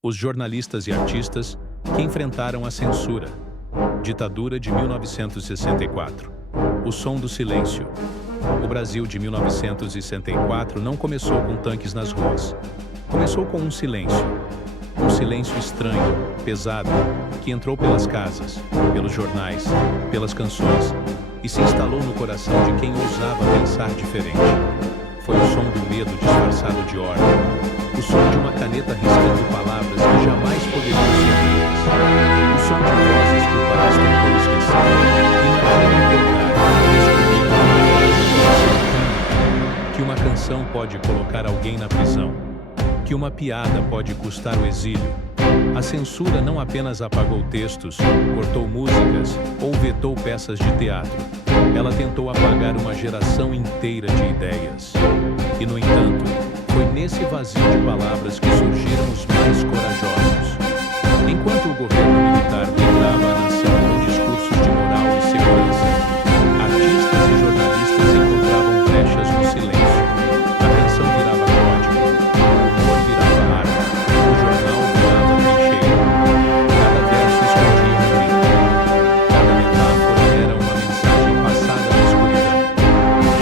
Os jornalistas e artistas que enfrentaram a censura. Ditadura de 1964. O som do silêncio. O Brasil de 1964 não começou com tanques nas ruas. Começou com um silêncio. Um silêncio estranho, pesado, que entrou pelas casas, pelos jornais, pelas canções e se instalou no coração de quem ousava pensar diferente. Foi o som do medo disfarçado de ordem. O som de uma caneta riscando palavras que jamais poderiam ser lidas. O som de vozes que o país tentou esquecer. Imagine acordar, que uma canção pode colocar alguém na prisão. Que uma piada pode custar o exílio. A censura não apenas apagou textos, cortou músicas ou vetou peças de teatro. Ela tentou apagar uma geração inteira de ideias. E, no entanto, foi nesse vazio de palavras que surgiram os mais corajosos. Enquanto o governo militar blindava a nação com discursos de moral e segurança, artistas e jornalistas encontravam brechas no silêncio. A canção virava código, o humor virava arma, o jornal virava trincheira. Cada verso escondia um grito. Cada metáfora era uma mensagem passada na escuridão.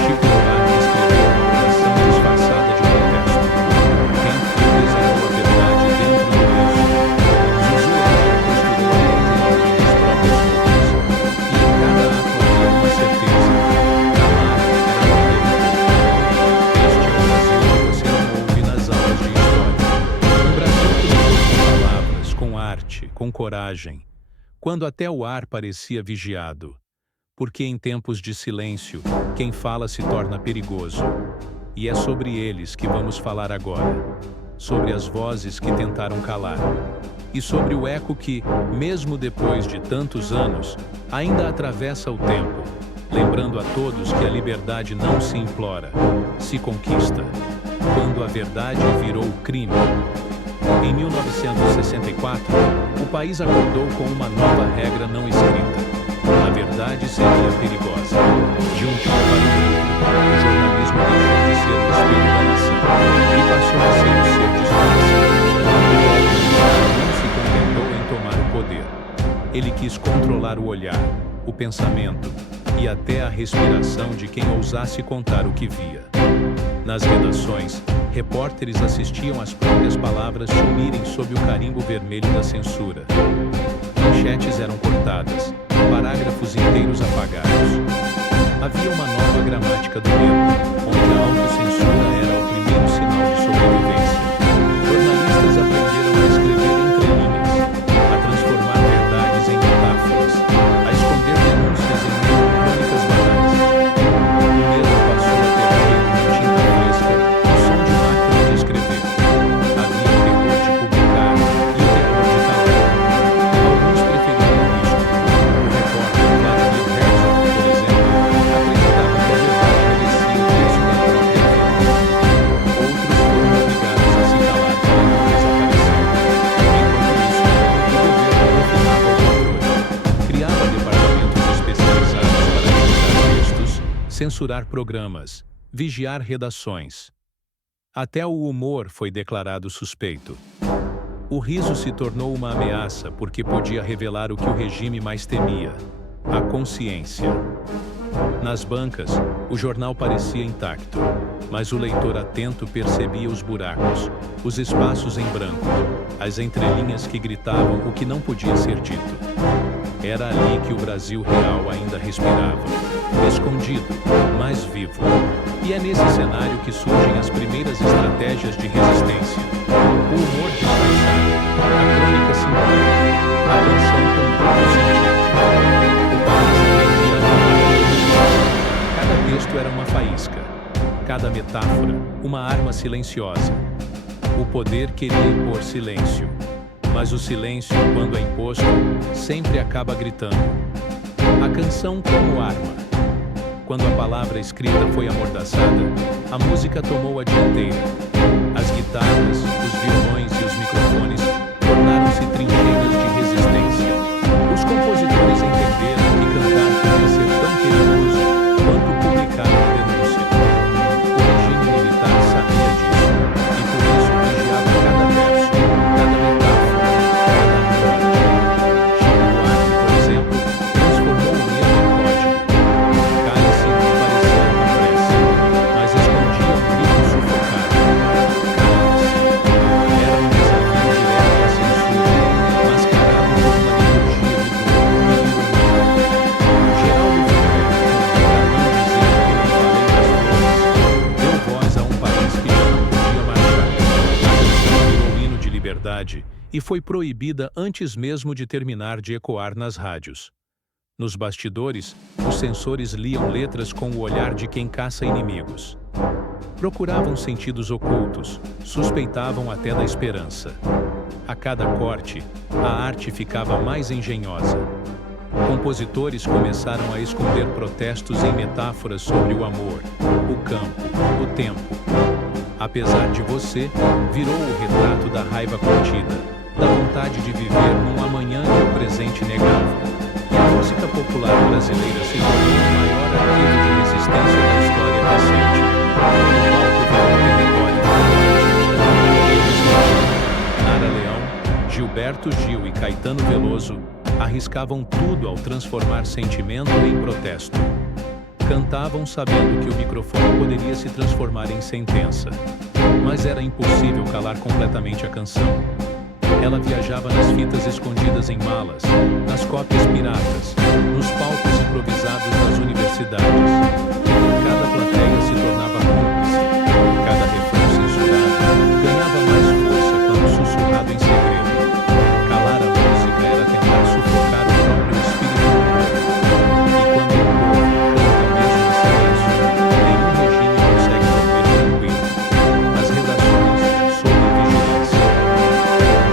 Chico Buarque escreveu uma oração disfarçada de protesto. Quem desenhou a verdade dentro do lenço. Zuzu construiu a legenda das próprias roupas. E em cada ato havia uma certeza. Calar era poder. Este é o Brasil que você não ouve nas aulas de história. Um Brasil que lutou com palavras, com arte, com coragem, quando até o ar parecia vigiado. Porque em tempos de silêncio, quem fala se torna perigoso. E é sobre eles que vamos falar agora. Sobre as vozes que tentaram calar. E sobre o eco que, mesmo depois de tantos anos, ainda atravessa o tempo, lembrando a todos que a liberdade não se implora, se conquista. Quando a verdade virou crime. Em 1964, o país acordou com uma nova regra não escrita. A verdade seria perigosa. De um dia para o outro, o jornalismo deixou de ser o espelho da nação e passou a ser o seu disfarce. O golpe militar não se contentou em tomar o poder. Ele quis controlar o olhar, o pensamento e até a respiração de quem ousasse contar o que via. Nas redações, repórteres assistiam às próprias palavras sumirem sob o carimbo vermelho da censura. Manchetes eram cortadas, parágrafos inteiros apagados. Havia uma nova gramática do medo, onde a autocensura era o primeiro sinal de sobrevivência. Jornalistas aprenderam a escrever entre linhas, a transformar verdades em metáforas, a esconder denúncias em crônicas banais. O medo passou a ter cheiro de tinta fresca, o som de máquina de escrever. Havia o terror de publicar e o terror de calar. Alguns preferiam o risco. O repórter Vladimir Herzog, por exemplo, acreditava que a verdade merecia o preço da própria vida. Outros foram obrigados a se calar para não desaparecer. Enquanto isso, o governo refinava o controle. Criava departamentos especializados para editar textos, censurar programas, vigiar redações. Até o humor foi declarado suspeito. O riso se tornou uma ameaça porque podia revelar o que o regime mais temia: a consciência. Nas bancas, o jornal parecia intacto, mas o leitor atento percebia os buracos, os espaços em branco, as entrelinhas que gritavam o que não podia ser dito. Era ali que o Brasil real ainda respirava, escondido, mas vivo. E é nesse cenário que surgem as primeiras estratégias de resistência. O humor disfarçado, a crônica simbólica, a canção com duplo sentido. O país aprendia a falar. Cada texto era uma faísca, cada metáfora, uma arma silenciosa. O poder queria impor silêncio, mas o silêncio, quando é imposto, sempre acaba gritando. A canção como arma. Quando a palavra escrita foi amordaçada, a música tomou a dianteira. As guitarras, os violões e os microfones tornaram-se trincheiras de resistência. Os compositores entenderam que cantar podia ser tão perigoso quanto publicar uma denúncia. O regime militar sabia disso, e por isso vigiava cada verso, cada metáfora, verdade e foi proibida antes mesmo de terminar de ecoar nas rádios. Nos bastidores, os censores liam letras com o olhar de quem caça inimigos. Procuravam sentidos ocultos, suspeitavam até da esperança. A cada corte, a arte ficava mais engenhosa. Compositores começaram a esconder protestos em metáforas sobre o amor, o campo, o tempo. Apesar de você, virou o retrato da raiva contida, da vontade de viver num amanhã que o presente negava. E a música popular brasileira se tornou o maior arquivo de resistência da história recente. O palco virou território de Nara Leão, Gilberto Gil e Caetano Veloso arriscavam tudo ao transformar sentimento em protesto. Cantavam sabendo que o microfone poderia se transformar em sentença. Mas era impossível calar completamente a canção. Ela viajava nas fitas escondidas em malas, nas cópias piratas, nos palcos improvisados das universidades. Cada plateia se tornava cúmplice. Cada refrão censurado ganhava mais força quando sussurrado em segredo. Calar a música era tentar sufocar o próprio espírito humano. E quando o povo canta mesmo em silêncio, nenhum regime consegue dormir tranquilo. As redações sob vigilância.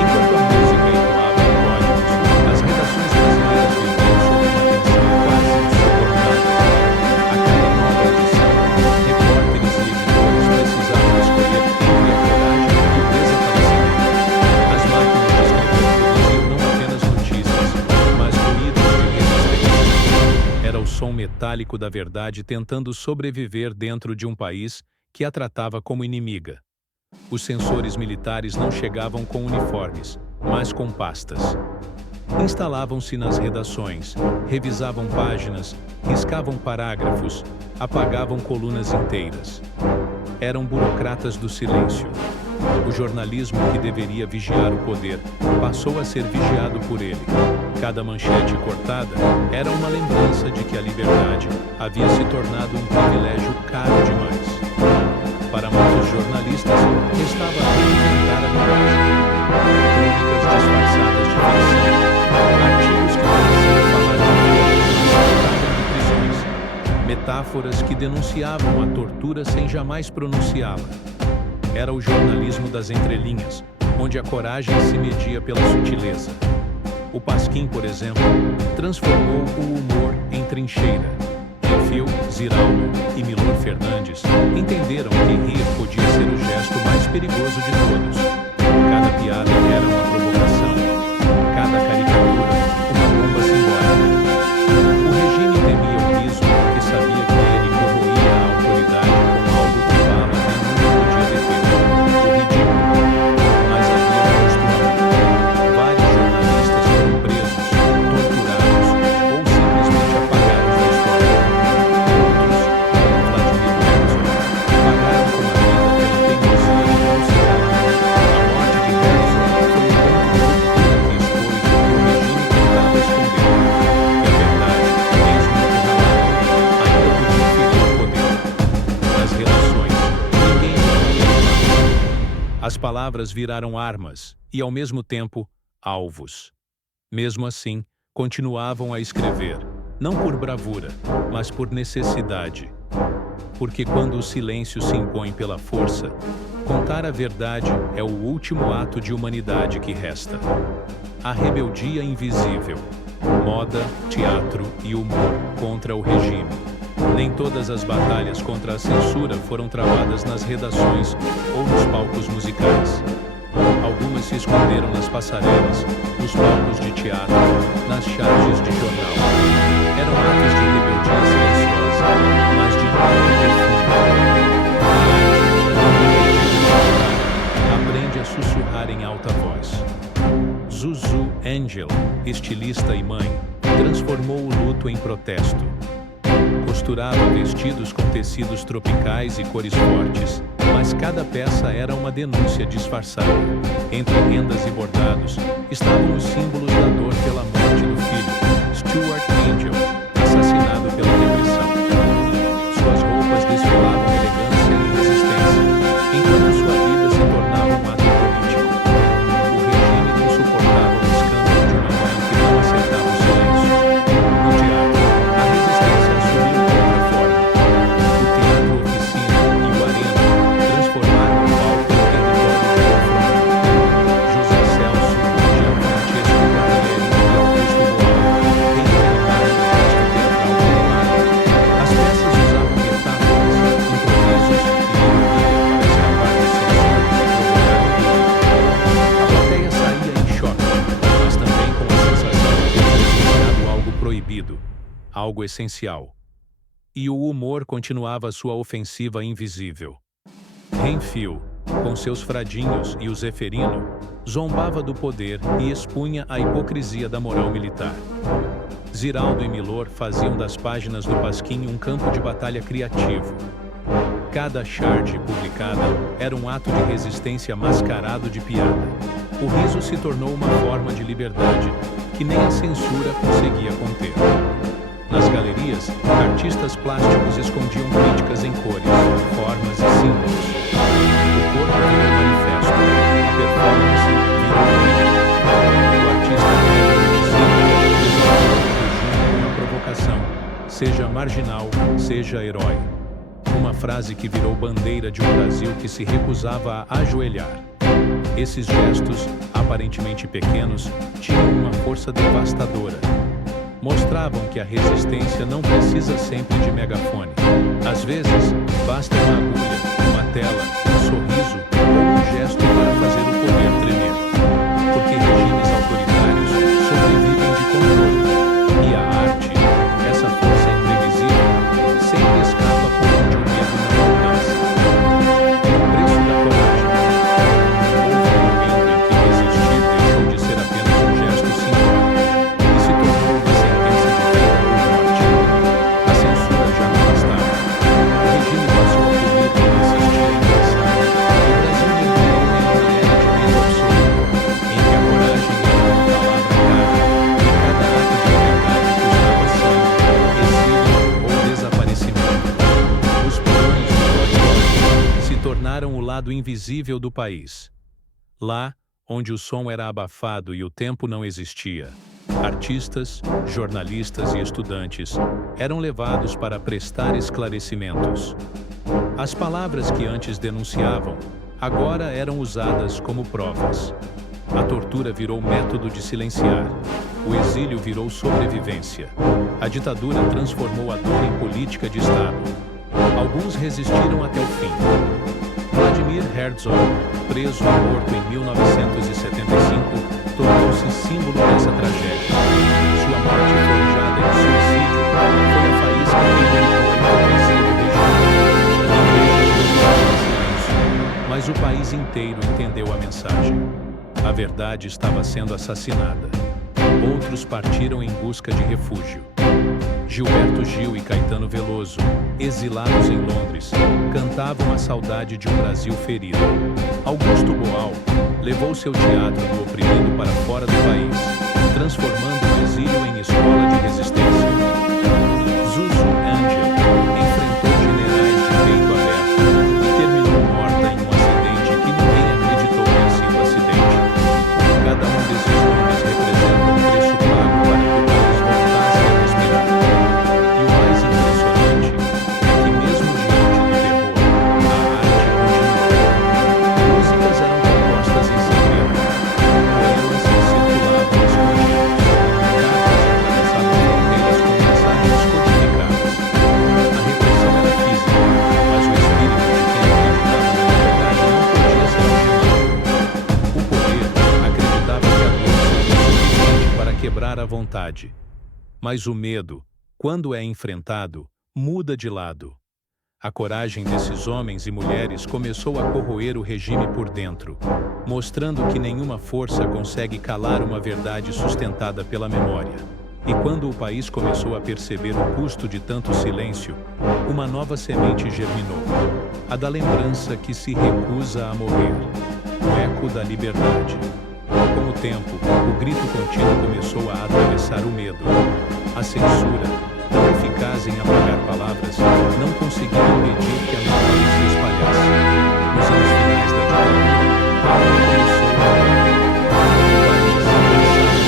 Enquanto a música ecoava em códigos, as redações brasileiras viviam sob uma tensão quase insuportável. A cada nova edição, repórteres e editores precisavam escolher entre a coragem e o desaparecimento. As máquinas de escrever produziam não apenas notícias, mas ruídos de resistência. Era o som metálico da verdade tentando sobreviver dentro de um país que a tratava como inimiga. Os censores militares não chegavam com uniformes, mas com pastas. Instalavam-se nas redações, revisavam páginas, riscavam parágrafos, apagavam colunas inteiras. Eram burocratas do silêncio. O jornalismo que deveria vigiar o poder passou a ser vigiado por ele. Cada manchete cortada era uma lembrança de que a liberdade havia se tornado um privilégio caro demais. Para muitos jornalistas, restava reinventar a linguagem. Crônicas disfarçadas de ficção, artigos que pareciam falar de fogo e de prisões, metáforas que denunciavam a tortura sem jamais pronunciá-la. Era o jornalismo das entrelinhas, onde a coragem se media pela sutileza. O Pasquim, por exemplo, transformou o humor em trincheira. Enfio, Ziraldo e Milor Fernandes entenderam que rir podia ser o gesto mais perigoso de todos. Cada piada era uma provocação, cada caricatura uma bomba simbólica. O regime temia o riso porque sabia que ele corroía a autoridade com algo que bala nenhum podia deter, o ridículo. Mas havia um rosto. Vários jornalistas foram presos, torturados ou simplesmente apagados da história. Outros, como Vladimir Herzog, pagaram com a vida pela teimosia de não se calar. A morte de Herzog foi o grande ruptura que expôs o que o regime tentava esconder. E a verdade, mesmo encurralada, ainda podia ferir o poder. Nas relações, ninguém sabia. As palavras viraram armas e, ao mesmo tempo, alvos. Mesmo assim, continuavam a escrever, não por bravura, mas por necessidade. Porque quando o silêncio se impõe pela força, contar a verdade é o último ato de humanidade que resta. A rebeldia invisível, moda, teatro e humor contra o regime. Nem todas as batalhas contra a censura foram travadas nas redações ou nos palcos musicais. Algumas se esconderam nas passarelas, nos palcos de teatro, nas charges de jornal. Eram atos de rebeldia silenciosa, mas de raiva profunda. Aprende a sussurrar em alta voz. Zuzu Angel, estilista e mãe, transformou o luto em protesto. Costurava vestidos com tecidos tropicais e cores fortes, mas cada peça era uma denúncia disfarçada. Entre rendas e bordados estavam os símbolos da dor pela morte do filho, Stuart Angel, assassinado pela repressão. Suas roupas desfilavam elegância e resistência, enquanto sua vida se tornava um ato político. O algo essencial. E o humor continuava sua ofensiva invisível. Renfio, com seus fradinhos e o Zeferino, zombava do poder e expunha a hipocrisia da moral militar. Ziraldo e Milor faziam das páginas do Pasquim um campo de batalha criativo. Cada charge publicada era um ato de resistência mascarado de piada. O riso se tornou uma forma de liberdade que nem a censura conseguia conter. Nas galerias, artistas plásticos escondiam críticas em cores, formas e símbolos. O corpo virou manifesto, a performance virou o artista desafiou uma provocação, seja marginal, seja herói. Uma frase que virou bandeira de um Brasil que se recusava a ajoelhar. Esses gestos, aparentemente pequenos, tinham uma força devastadora. Mostravam que a resistência não precisa sempre de megafone. Às vezes, basta uma agulha, uma tela, um sorriso ou um gesto para fazer o poder tremer. Porque regimes autoritários sobrevivem de controle. E a arte, essa força imprevisível, sempre escapa por onde o medo não alcança. O preço da coragem. Houve um momento em que resistir deixou de ser apenas um gesto simbólico e se tornou uma sentença de vida ou morte. A censura já não bastava. O regime passou a punir quem resistia em pensar. O Brasil vivia uma era de medo absoluto, em que a coragem era uma palavra cara e cada ato de liberdade custava sangue, exílio ou desaparecimento. Os porões se tornaram o lado invisível do país. Lá, onde o som era abafado e o tempo não existia, artistas, jornalistas e estudantes eram levados para prestar esclarecimentos. As palavras que antes denunciavam, agora eram usadas como provas. A tortura virou método de silenciar. O exílio virou sobrevivência. A ditadura transformou a dor em política de Estado. Alguns resistiram até o fim. Vladimir Herzog, preso e morto em 1975, tornou-se símbolo dessa tragédia. Sua morte forjada em suicídio foi a faísca que iluminou a hipocrisia do regime. Silêncio, mas o país inteiro entendeu a mensagem. A verdade estava sendo assassinada. Outros partiram em busca de refúgio. Gilberto Gil e Caetano Veloso, exilados em Londres, cantavam a saudade de um Brasil ferido. Augusto Boal levou seu teatro do oprimido para fora do país, transformando o exílio em escola de resistência. Zuzu Angel enfrentou generais de peito aberto e terminou morta em um acidente que ninguém acreditou ter sido acidente. Cada um desses nomes representa um preço pago para que o país voltasse a respirar. E o mais impressionante é que mesmo diante do terror, a arte continuou. Músicas eram compostas em segredo, poemas circulavam escondidos, cartas atravessavam fronteiras com mensagens codificadas. A repressão era física, mas o espírito de quem acreditava na liberdade não podia ser algemado. O poder acreditava que a dor seria suficiente para quebrar a vontade. Mas o medo, quando é enfrentado, muda de lado. A coragem desses homens e mulheres começou a corroer o regime por dentro, mostrando que nenhuma força consegue calar uma verdade sustentada pela memória. E quando o país começou a perceber o custo de tanto silêncio, uma nova semente germinou, a da lembrança que se recusa a morrer, o eco da liberdade. Com o tempo, o grito contínuo começou a atravessar o medo. A censura, tão eficaz em apagar palavras, não conseguiu impedir que a memória se espalhasse. Nos anos finais da ditadura, algo começou a mudar. O país,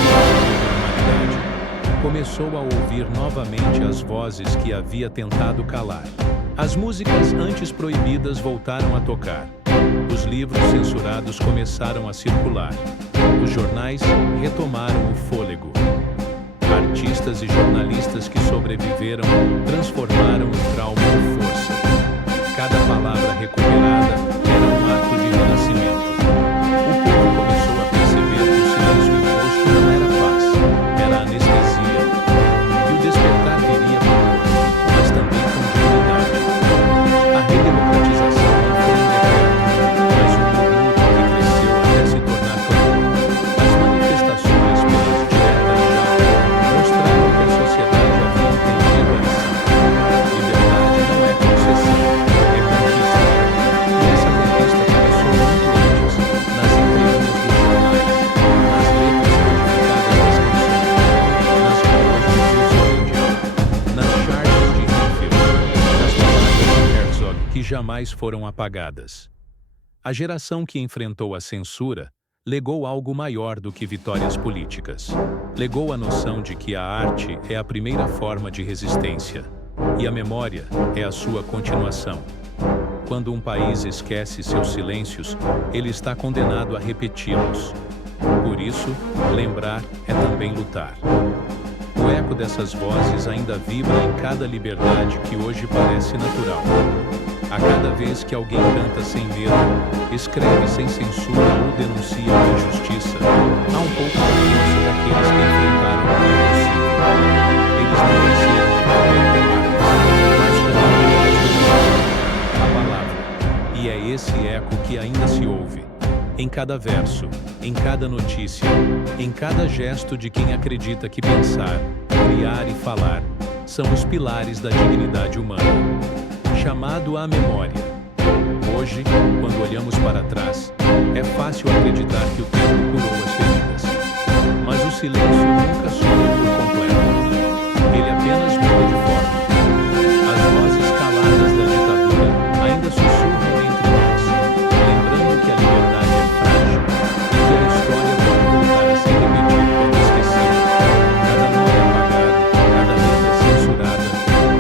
cansado de começou a ouvir novamente as vozes que havia tentado calar. As músicas antes proibidas voltaram a tocar. Os livros censurados começaram a circular. Os jornais retomaram o fôlego. Artistas e jornalistas que sobreviveram transformaram o trauma em força. Cada palavra recuperada era um ato de renascimento. O povo começou a perceber que o silêncio imposto não era paz, era anestesia. E o despertar viria jamais foram apagadas. A geração que enfrentou a censura legou algo maior do que vitórias políticas. Legou a noção de que a arte é a primeira forma de resistência, e a memória é a sua continuação. Quando um país esquece seus silêncios, ele está condenado a repeti-los. Por isso, lembrar é também lutar. O eco dessas vozes ainda vibra em cada liberdade que hoje parece natural. A cada vez que alguém canta sem medo, escreve sem censura ou denuncia uma injustiça, há um pouco da força daqueles que enfrentaram o impossível. Eles não venceram o poder com armas, mas com a palavra. E é esse eco que ainda se ouve. Em cada verso, em cada notícia, em cada gesto de quem acredita que pensar, criar e falar são os pilares da dignidade humana. Chamado à memória. Hoje, quando olhamos para trás, é fácil acreditar que o tempo curou as feridas. Mas o silêncio nunca some por completo. Ele apenas muda de forma. As vozes caladas da ditadura ainda sussurram entre nós, lembrando que a liberdade é frágil e que a história pode voltar a se repetir quando esquecida. Cada nome apagado, cada letra censurada,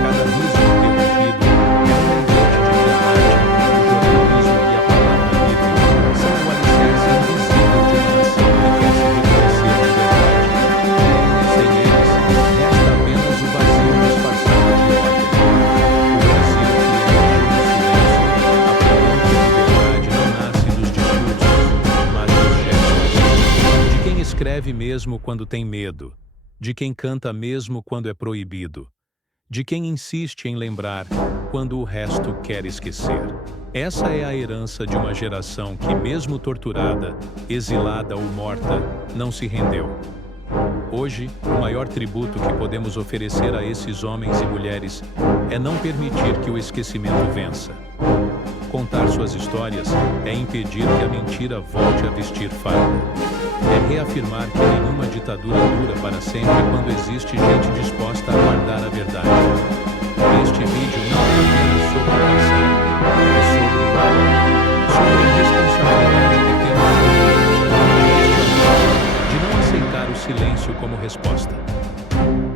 cada riso interrompido é um lembrete de que a arte, o jornalismo e a palavra livre são o alicerce invisível de uma nação que quer se reconhecer de verdade. Sem eles, resta apenas o vazio disfarçado de ordem. O Brasil que emergiu do silêncio, aprendendo que a liberdade não nasce dos discursos, mas dos gestos. De quem escreve mesmo quando tem medo, de quem canta mesmo quando é proibido, de quem insiste em lembrar quando o resto quer esquecer. Essa é a herança de uma geração que, mesmo torturada, exilada ou morta, não se rendeu. Hoje, o maior tributo que podemos oferecer a esses homens e mulheres é não permitir que o esquecimento vença. Contar suas histórias é impedir que a mentira volte a vestir farda. É reafirmar que nenhuma ditadura dura para sempre quando existe gente disposta a guardar a verdade. Este vídeo não é apenas sobre o passado, é sobre o agora, sobre a responsabilidade que temos de não aceitar o silêncio como resposta.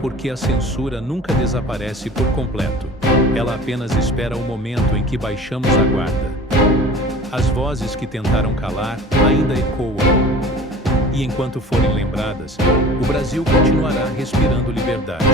Porque a censura nunca desaparece por completo. Ela apenas espera o momento em que baixamos a guarda. As vozes que tentaram calar ainda ecoam. E enquanto forem lembradas, o Brasil continuará respirando liberdade.